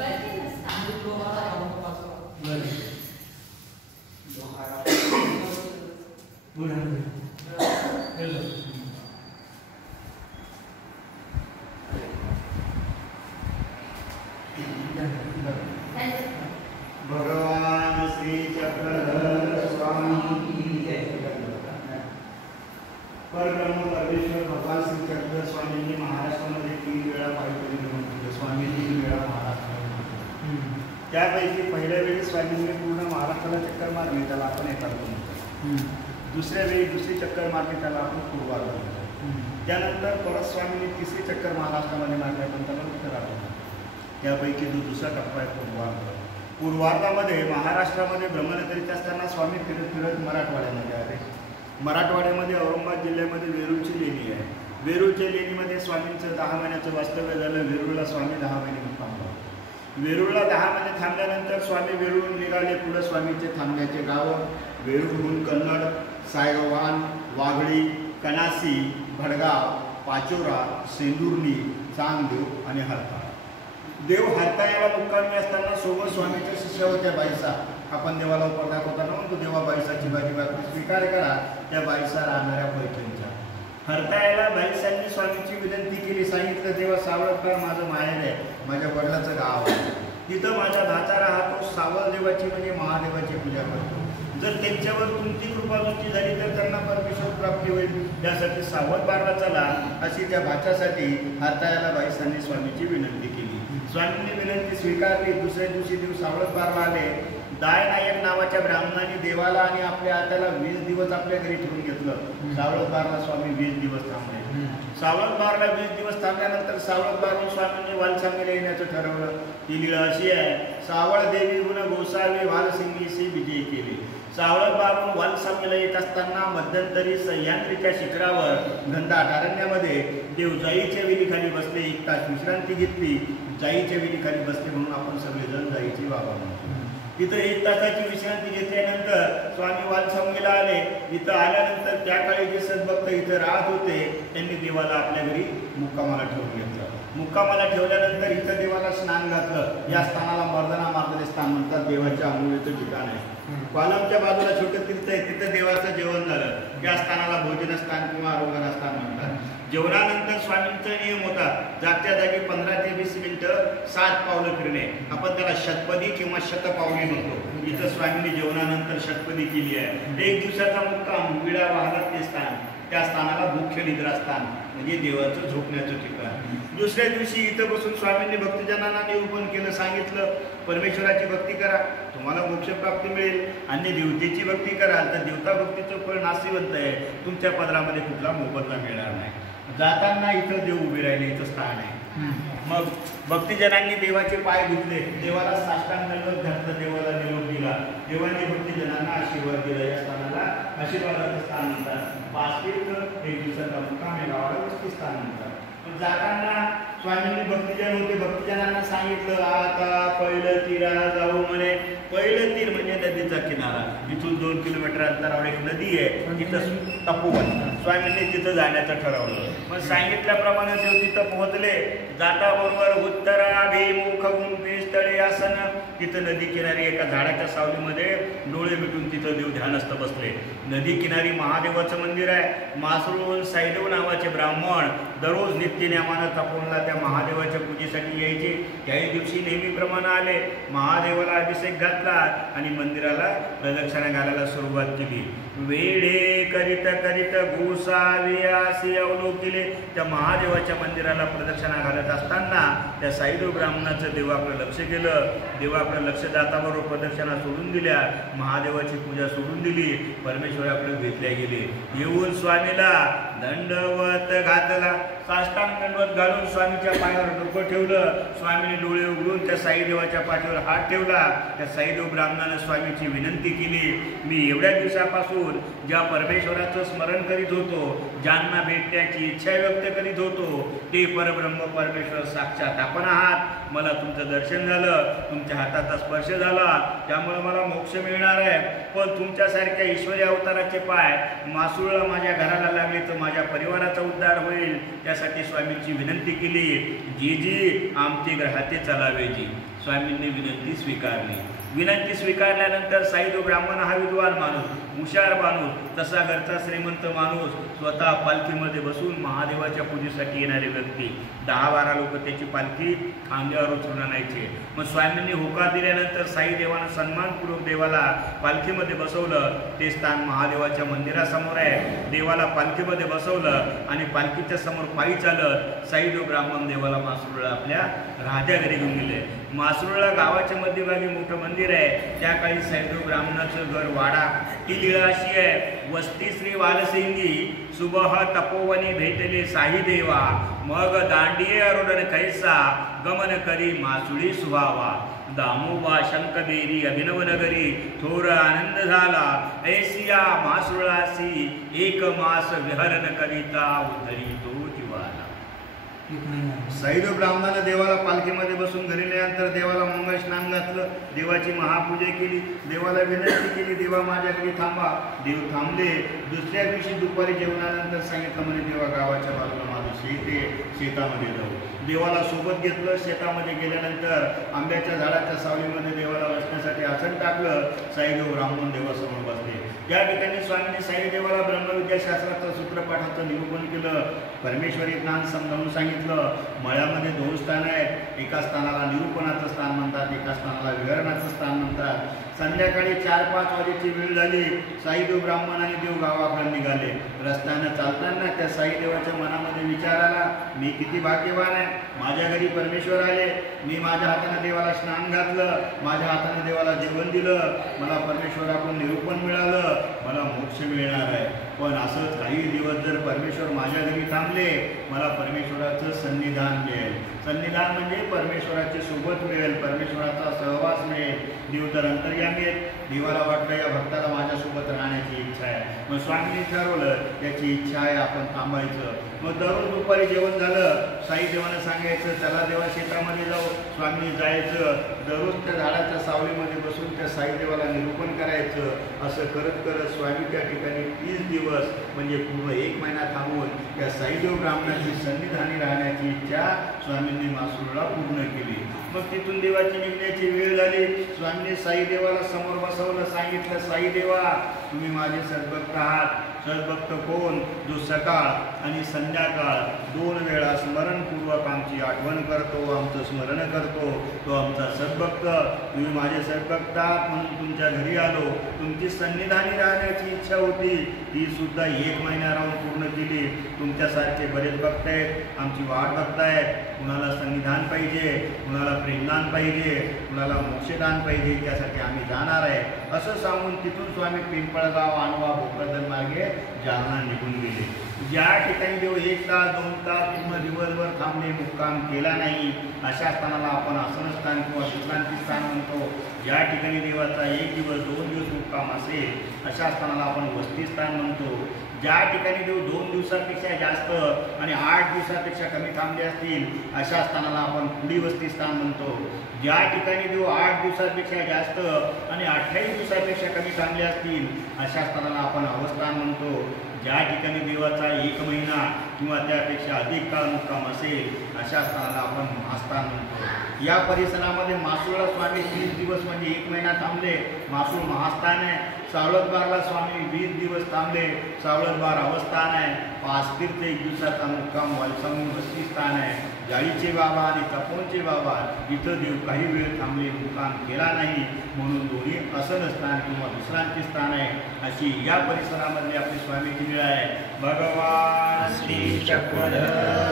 भगवान श्री चक्रधर स्वामी परब्रह्म परमेश्वर भगवान श्री चक्रधर स्वामींनी महाराष्ट्रामध्ये 3 वेळा पायी स्वामी 3 वेळा महाराष्ट्रामध्ये त्यापैकी पहिल्या वेळी स्वामींनी पूर्ण महाराष्ट्राला चक्कर मारली, त्याला आपण एकाला म्हणतो. दुसऱ्या वेळी दुसरी चक्कर मारली, त्याला आपण पूर्वार्ध म्हणतो. त्यानंतर परत स्वामींनी तिसरी चक्कर महाराष्ट्रामध्ये मारली, आपण त्याला उत्तरार्ध म्हणतो. त्यापैकी जो दुसरा टप्पा आहे पूर्वार्ध. पूर्वार्धामध्ये महाराष्ट्रामध्ये भ्रमण करीत असताना स्वामी फिरत फिरत मराठवाड्यामध्ये आले. मराठवाड्यामध्ये औरंगाबाद जिल्ह्यामध्ये वेरूळची लेणी आहे. वेरूळच्या लेणीमध्ये स्वामींचं 10 महिन्याचं वास्तव्य झालं. वेरूळला स्वामी 10 महिने थांबले. वेरूळला 10 महिने थांबल्यानंतर स्वामी वेरूळहून निघाले. पुढे स्वामींचे थांबण्याचे गावं वेरूळहून कन्नड, सायगव्हाण, वाघळी, कणासी, भडगाव, पाचोरा, सेंदुर्णी, चांगदेव आणि हरता. देव हरतायाला मुक्कामी असताना सोबत स्वामीच्या शिष्य होत्या बाईसा. आपण देवाला उपर दाखवताना म्हणतो देवा बाईसाची भाजी भाकरी स्वीकार करा. त्या बाईसा राहणाऱ्या पैठणच्या. हरतायाला बाईसांनी स्वामीची विनंती केली. सांगितलं देवा सावळकर माझं माहेर आहे, माझ्या वडिलाचं गाव आहे, तिथं माझा भाचा राहतो. सावळ देवाची म्हणजे महादेवाची पूजा करतो. जर त्यांच्यावर तुमची कृपादृष्टी झाली तर त्यांना परमेश्वर प्राप्ती होईल. त्यासाठी सावध बारला चला अशी त्या भाच्यासाठी हरतायाला बाईसांनी स्वामीची विनंती केली. स्वामींनी विनंती स्वीकारली. दुसऱ्या दिवशी सावळत बारला आले. दाय नायक नावाच्या ब्राह्मणाने देवाला आणि आपल्या आत्याला 20 दिवस आपल्या घरी ठेवून घेतलं. सावळत बारला स्वामी 20 दिवस थांबले. सावळत बारला 20 दिवस थांबल्यानंतर सावळत बारून स्वामींनी वालसांगीला येण्याचं ठरवलं. ती लीळा अशी आहे. सावळ देवी गुण गोसावी वालसिंगीशी विजय केली. सावळत बारून वालसांगीला येत असताना मध्यंतरी सह्याद्रीच्या शिखरावर घनदाट अरण्यामध्ये देव जाईच्या वेलीखाली बसले. 1 तास विश्रांती घेतली. जाईच्या वेलीखाली बसले म्हणून आपण सगळेजण जाईची बाबा म्हणतो. तिथं 1 तासाची विश्रांती घेतल्यानंतर स्वामी वालसांगीला आले. इथं आल्यानंतर त्या काळी जे सद्भक्त इथं राहत होते त्यांनी देवाला आपल्या घरी मुक्कामाला ठेवून घेतलं. मुक्कामाला ठेवल्यानंतर इथं देवाला स्नान घातलं. या स्थानाला मर्दना मार्दने स्थान म्हणतात. देवाच्या आंघोळीचं ठिकाण आहे. कॉलमच्या बाजूला छोटं तीर्थ आहे. तिथं देवाचं जेवण झालं. या स्थानाला भोजनस्थान किंवा आरोग्यस्थान म्हणतात. जेवणानंतर स्वामींचा नियम होता जागच्या जागी 15 ते 20 मिनिटं 7 पावलं फिरणे. आपण त्याला शतपदी किंवा शतपावली म्हणतो. इथं स्वामींनी जेवणानंतर शतपदी केली आहे. 1 दिवसाचा मुक्काम विडा वाहनात ते स्थान. त्या स्थानाला मुख्य निद्रास्थान म्हणजे देवाचं झोपण्याचं ठिकाण. दुसऱ्या दिवशी इथं बसून स्वामींनी भक्तजनांना निरूपण केलं. सांगितलं परमेश्वराची भक्ती करा तुम्हाला मोक्षप्राप्ती मिळेल. अन्य देवतेची भक्ती कराल तर देवता भक्तीचं फळ नाशिवंत आहे. तुमच्या पदरामध्ये कुठला मोबदला मिळणार नाही. जाताना इथं देव उभे राहिले. इथं स्थान आहे. मग भक्तजनांनी देवाचे पाय धुतले. देवाला साष्टांग दंडवत घातलं. देवाला निरोप दिला. देवाने भक्तजनांना आशीर्वाद दिला. या स्थानाला आशीर्वादाचं स्थान म्हणतात. 5 तीर्थ 1 दिवसाचा मुक्काम हे गावाला वस्ती स्थान म्हणतात. जाताना स्वामींनी भक्तजन होते. भक्तजनांना सांगितलं आता पहिलं तीरा जाऊ म्हणे. पहिलं तीर म्हणजे नदीचा किनारा. इथून 2 किलोमीटर अंतरावर एक नदी आहे. तिथं तपोवन. स्वामींनी तिथं जाण्याचं ठरवलं. मग सांगितल्याप्रमाणे देव तिथं पोहोचले. जाताबरोबर उत्तराभिमुख गुंफी स्थळे आसन. तिथं नदी किनारी एका झाडाच्या सावलीमध्ये डोळे मिटून तिथं देव ध्यानस्थ बसले. नदी किनारी महादेवाचं मंदिर आहे. मासरूळ साईदेव नावाचे ब्राह्मण दररोज नित्यनेमानं तपोवनला त्या महादेवाच्या पूजेसाठी यायचे. त्याही दिवशी नेहमीप्रमाणे आले. महादेवाला अभिषेक घातला आणि मंदिराला प्रदक्षिणा घालायला सुरुवात केली. वेढे करीत करीत गोसावी असे अवलोकिले. त्या महादेवाच्या मंदिराला प्रदक्षिणा घालत असताना त्या साईदेव ब्राह्मणाचं देवाकडे लक्ष गेलं. देवाकडे लक्ष जाताबरोबर प्रदक्षिणा सोडून दिल्या. महादेवाची पूजा सोडून दिली. परमेश्वराकडे भेटल्या गेले. येऊन स्वामीला दंडवत घातला. साष्टांग दंडवत घालून स्वामीच्या पायावर डोकं ठेवलं. स्वामीने डोळे उघडून त्या साईदेवाच्या पाठीवर हात ठेवला. त्या साईदेव ब्राह्मणानं स्वामीची विनंती केली. मी एवढ्या दिवसापासून ज्या परमेश्वराचं स्मरण करीत होतो, ज्यांना भेटण्याची इच्छा व्यक्त करीत होतो, ते परब्रह्म परमेश्वर साक्षात आपण आहात. मला तुमचं दर्शन झालं. तुमच्या हाताचा स्पर्श झाला. त्यामुळे मला मोक्ष मिळणार आहे. पण तुमच्यासारख्या ईश्वरी अवताराचे पाय मासुळला माझ्या घराला लागले तर माझ्या परिवाराचा उद्धार होईल. त्यासाठी त्यासाठी स्वामींची विनंती केली, जी जी आमचे ग्रहाते चालावे जी. स्वामींनी विनंती स्वीकारली. विनंती स्वीकारल्यानंतर साईदेव ब्राह्मण हा विद्वान माणूस, हुशार माणूस, तसा घरचा श्रीमंत माणूस, स्वतः पालखीमध्ये बसून महादेवाच्या पूजेसाठी येणारे व्यक्ती 10-12 लोक त्याची पालखी खांद्यावर उचलून आणायचे. मग स्वामींनी होकार दिल्यानंतर साईदेवानं सन्मानपूर्वक देवाला पालखीमध्ये बसवलं. ते स्थान महादेवाच्या मंदिरासमोर आहे. देवाला पालखीमध्ये बसवलं आणि पालखीच्या समोर पायी चालत साईदेव ब्राह्मण देवाला मासरूळला आपल्या राहत्या घरी घेऊन गेले. मासरूळला गावाच्या मध्यभागी मोठं मंदिर आहे. त्या काळी साईदेव ब्राह्मणाचं घर वाडा. ही लीळा अशी आहे, वस्ती श्री वालसिंगी सुबह तपोवनी भेटले साई देवा, मग दांडिये अरुण कैसा गमन करी मासुळी सुहावा. दामोबा शंकबेरी अभिनव नगरी थोर आनंद झाला, ऐसिया मासुळासी एक मास विहरण कविता उतरी तो जीवाला. साईदेव ब्राह्मणानं देवाला पालखीमध्ये बसून घरी नेल्यानंतर देवाला मंगळ स्नान घातलं. देवाची महापूजा केली. देवाला विनंती केली, देवा माझ्या घरी थांबा. देव थांबले. दुसऱ्या दिवशी दुपारी जेवणानंतर सांगितलं म्हणे, देवा गावाच्या बाजूला माझं शेत आहे, शेतामध्ये जाऊ. देवाला सोबत घेतलं. शेतामध्ये गेल्यानंतर आंब्याच्या झाडाच्या सावलीमध्ये देवाला बसण्यासाठी आसन टाकलं. साईदेव ब्राह्मण देवासमोर बसले. त्या ठिकाणी स्वामींनी साईदेवाला ब्रह्मविद्याशास्त्राचं सूत्रपाठाचं निरूपण केलं. परमेश्वरी ज्ञान समजावून सांगितलं. मळ्यामध्ये 2 स्थान आहेत. एका स्थानाला निरूपणाचं स्थान म्हणतात, एका स्थानाला विहरणाचं स्थान म्हणतात. संध्याकाळी 4-5 वाजेची वेळ झाली. साईदेव ब्राह्मण आणि देव गावाकडे निघाले. रस्त्यानं चालताना त्या साईदेवाच्या मनामध्ये विचार आला, मी किती भाग्यवान आहे. माझ्या घरी परमेश्वर आले. मी माझ्या हाताने देवाला स्नान घातलं, माझ्या हाताने देवाला जेवण दिलं, मला परमेश्वराकडून निरूपण मिळालं, मला मोक्ष मिळणार आहे. पण असंच काही दिवस जर परमेश्वर माझ्या घरी थांबले, मला परमेश्वराचं सन्निधान मिळेल. सन्निधान म्हणजे परमेश्वराची सोबत मिळेल, परमेश्वराचा सहवास मिळेल. देव तर अंतर्यामी आहेत. देवाला वाटलं या भक्ताला माझ्यासोबत राहण्याची इच्छा आहे. मग स्वामींनी ठरवलं त्याची इच्छा आहे, आपण थांबायचं. मग दररोज दुपारी जेवण झालं, साईदेवानं सांगायचं चला देवा शेतामध्ये जाऊ. स्वामींनी जायचं. दररोज त्या झाडाच्या सावलीमध्ये बसून त्या साईदेवाला निरूपण करायचं. असं करत करत स्वामी त्या ठिकाणी 30 दिवस म्हणजे पूर्ण 1 महिना थांबून त्या साईदेव ब्राह्मणाची सन्निधानी राहण्याची इच्छा स्वामींनी मासरूळला पूर्ण केली. मग तिथून देवाची निघण्याची वेळ झाली. स्वामींनी साईदेवाला समोर बसवलं. सांगितलं, साईदेवा तुम्ही माझे सद्भक्त आहात. सद्भक्त कोण? जो सकाळ आणि संध्याकाळ 2 वेळा स्मरणपूर्वक आमची आठवण करतो, आमचं स्मरण करतो, तो आमचा सद्भक्त. तुम्ही माझे सद्भक्त आहात म्हणून तुमच्या घरी आलो. तुमची सन्निधानी राहण्याची इच्छा होती, ती सुद्धा 1 महिना राहून पूर्ण केली. तुमच्यासारखे बरेच भक्त आहेत, आमची वाट बघतायत. कुणाला सन्निधान पाहिजे, कुणाला प्रेमदान पाहिजे, कुणाला मोक्षदान पाहिजे, त्यासाठी आम्ही जाणार आहे. असं सांगून तिथून स्वामी पिंपळगाव, आणवा, भोकरदन मार्गे जालना निघून गेले. ज्या ठिकाणी देव 1 तास 2 तास पूर्ण दिवसभर थांबले, मुक्काम केला नाही, अशा स्थानाला आपण आसनस्थान किंवा विश्रांती स्थान म्हणतो. ज्या ठिकाणी देवाचा 1 दिवस 2 दिवस मुक्काम असेल, अशा स्थानाला आपण वस्तीस्थान म्हणतो. ज्या ठिकाणी देव 2 दिवसापेक्षा जास्त आणि 8 दिवसापेक्षा कमी थांबले असतील, अशा स्थानाला आपण पुढी वस्तीस्थान म्हणतो. ज्या ठिकाणी देव 8 दिवसापेक्षा जास्त आणि 28 दिवसापेक्षा कमी थांबले असतील, अशा स्थानाला आपण अवस्थान म्हणतो. ज्या ठिकाणी देवाचा 1 महिना किंवा त्यापेक्षा अधिक काळ मुक्काम असेल, अशा स्थानाला आपण महास्थान म्हणतो. या परिसरामध्ये मासरूळला स्वामी 30 दिवस म्हणजे 1 महिना थांबले. मासरूळ महास्थान आहे. सावळतबारला स्वामी 20 दिवस थांबले. सावळतबार अवस्थान आहे. 5 तीर्थ 1 दिवसाचा मुक्काम वालसंग वस्तीस्थान आहे. जाळीचे बाबा आणि तपोनचे बाबा इथं देव काही वेळ थांबले, मुक्काम केला नाही, म्हणून दोन्ही आसनस्थान किंवा विश्रांती स्थान आहे. अशी या परिसरामध्ये आपली स्वामीची लीळा आहे. भगवान श्री चक्रधर